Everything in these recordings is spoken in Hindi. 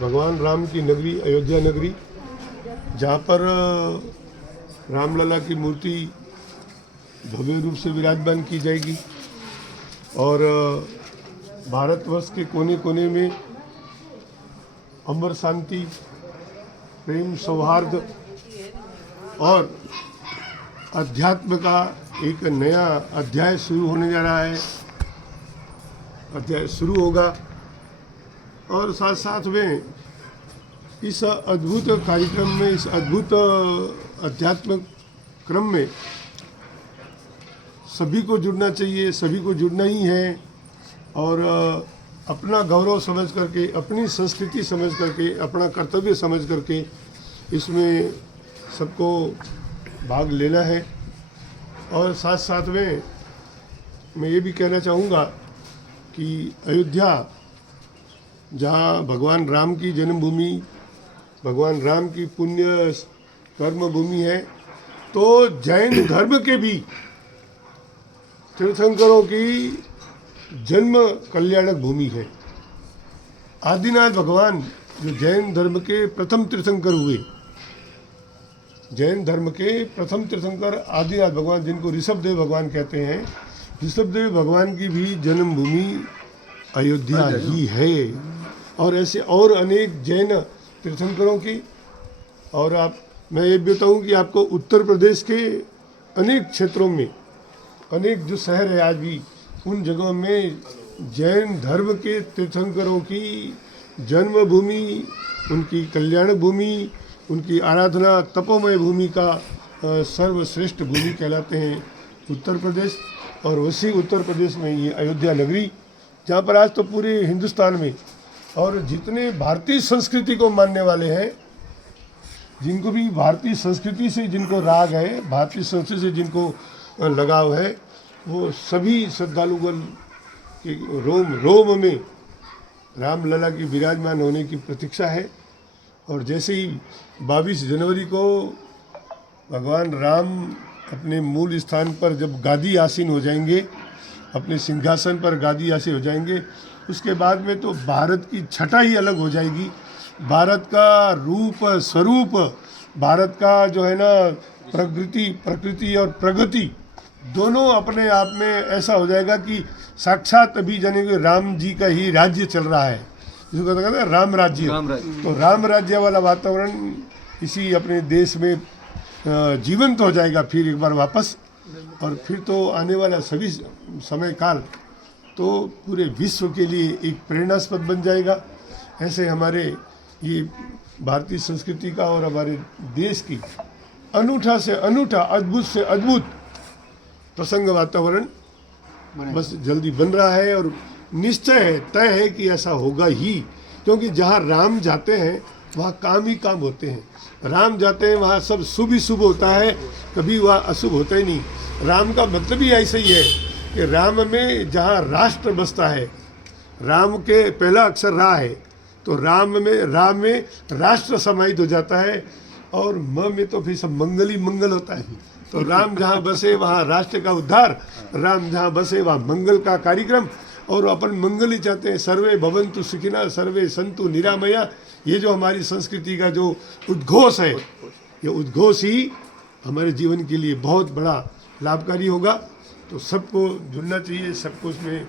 भगवान राम की नगरी अयोध्या नगरी, जहाँ पर रामलला की मूर्ति भव्य रूप से विराजमान की जाएगी और भारतवर्ष के कोने कोने में अमर शांति, प्रेम, सौहार्द और अध्यात्म का एक नया अध्याय शुरू होने जा रहा है। अध्याय शुरू होगा और साथ साथ में इस अद्भुत कार्यक्रम में, इस अद्भुत अध्यात्म क्रम में सभी को जुड़ना चाहिए, सभी को जुड़ना ही है और अपना गौरव समझ करके, अपनी संस्कृति समझ करके, अपना कर्तव्य समझ करके इसमें सबको भाग लेना है। और साथ साथ में मैं ये भी कहना चाहूँगा कि अयोध्या, जहाँ भगवान राम की जन्मभूमि, भगवान राम की पुण्य कर्म भूमि है, तो जैन धर्म के भी तीर्थंकरों की जन्म कल्याणक भूमि है। आदिनाथ भगवान जो जैन धर्म के प्रथम तीर्थंकर हुए, जैन धर्म के प्रथम तीर्थंकर आदिनाथ भगवान, जिनको ऋषभदेव भगवान कहते हैं, ऋषभदेव भगवान की भी जन्मभूमि अयोध्या ही है। और ऐसे और अनेक जैन तीर्थंकरों की, और मैं ये बताऊं कि आपको उत्तर प्रदेश के अनेक क्षेत्रों में, अनेक जो शहर है आज भी, उन जगहों में जैन धर्म के तीर्थंकरों की जन्मभूमि, उनकी कल्याण भूमि, उनकी आराधना तपोमय भूमि का सर्वश्रेष्ठ भूमि कहलाते हैं उत्तर प्रदेश। और उसी उत्तर प्रदेश में ये अयोध्या नगरी, जहाँ पर आज तो पूरे हिंदुस्तान में और जितने भारतीय संस्कृति को मानने वाले हैं, जिनको भी भारतीय संस्कृति से जिनको राग है, भारतीय संस्कृति से जिनको लगाव है, वो सभी श्रद्धालुगण के रोम रोम में रामलला की विराजमान होने की प्रतीक्षा है। और जैसे ही 22 जनवरी को भगवान राम अपने मूल स्थान पर जब गादी आसीन हो जाएंगे, अपने सिंहासन पर गादी आसीन हो जाएंगे, उसके बाद में तो भारत की छटा ही अलग हो जाएगी। भारत का रूप स्वरूप, भारत का जो है ना प्रकृति और प्रगति दोनों अपने आप में ऐसा हो जाएगा कि साक्षात अभी जानेंगे राम जी का ही राज्य चल रहा है, जिसको कहते हैं राम राज्य। तो राम राज्य वाला वातावरण इसी अपने देश में जीवंत हो जाएगा फिर एक बार वापस। और फिर तो आने वाला सभी समय काल तो पूरे विश्व के लिए एक प्रेरणास्पद बन जाएगा। ऐसे हमारे ये भारतीय संस्कृति का और हमारे देश की अनूठा से अनूठा, अद्भुत से अद्भुत प्रसंग वातावरण बस जल्दी बन रहा है। और निश्चय है, तय है कि ऐसा होगा ही, क्योंकि जहाँ राम जाते हैं वहाँ काम ही काम होते हैं। राम जाते हैं वहाँ सब शुभ ही शुभ होता है, कभी वहाँ अशुभ होता ही नहीं। राम का मतलब ही ऐसा ही है कि राम में जहाँ राष्ट्र बसता है, राम के पहला अक्षर रा है, तो राम में राष्ट्र समाहित हो जाता है, और म में तो फिर सब मंगल ही मंगल होता है। तो राम जहाँ बसे वहाँ राष्ट्र का उद्धार, राम जहाँ बसे वहाँ मंगल का कार्यक्रम, और अपन मंगल ही चाहते हैं। सर्वे भवन्तु सुखिनः सर्वे सन्तु निरामया, ये जो हमारी संस्कृति का जो उद्घोष है, ये उद्घोष ही हमारे जीवन के लिए बहुत बड़ा लाभकारी होगा। तो सबको जुड़ना चाहिए, सबको उसमें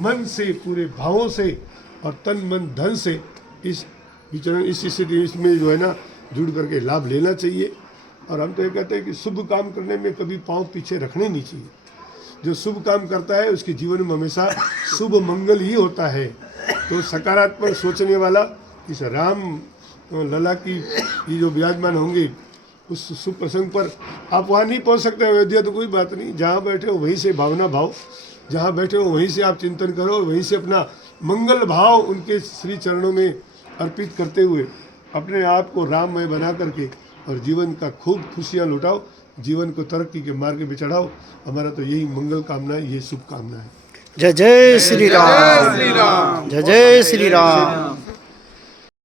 मन से, पूरे भावों से और तन मन धन से इस विचरण, इस स्थिति इसमें जो है ना जुड़ करके लाभ लेना चाहिए। और हम तो ये कहते हैं कि शुभ काम करने में कभी पाँव पीछे रखने नहीं चाहिए। जो शुभ काम करता है उसके जीवन में हमेशा शुभ मंगल ही होता है। तो सकारात्मक सोचने वाला इस राम लला की ये जो विराजमान होंगे उस शुभ प्रसंग पर, आप वहाँ नहीं पहुँच सकते अयोध्या तो कोई बात नहीं, जहाँ बैठे हो वहीं से भावना भाव, जहाँ बैठे हो वहीं से आप चिंतन करो, और वहीं से अपना मंगल भाव उनके श्री चरणों में अर्पित करते हुए अपने आप को राममय बना करके और जीवन का खूब खुशियाँ लुटाओ, जीवन को तरक्की के मार्ग पे चढ़ाओ। हमारा तो यही मंगल कामना है, ये शुभ कामना है। जय जय श्री राम, जय जय श्री राम।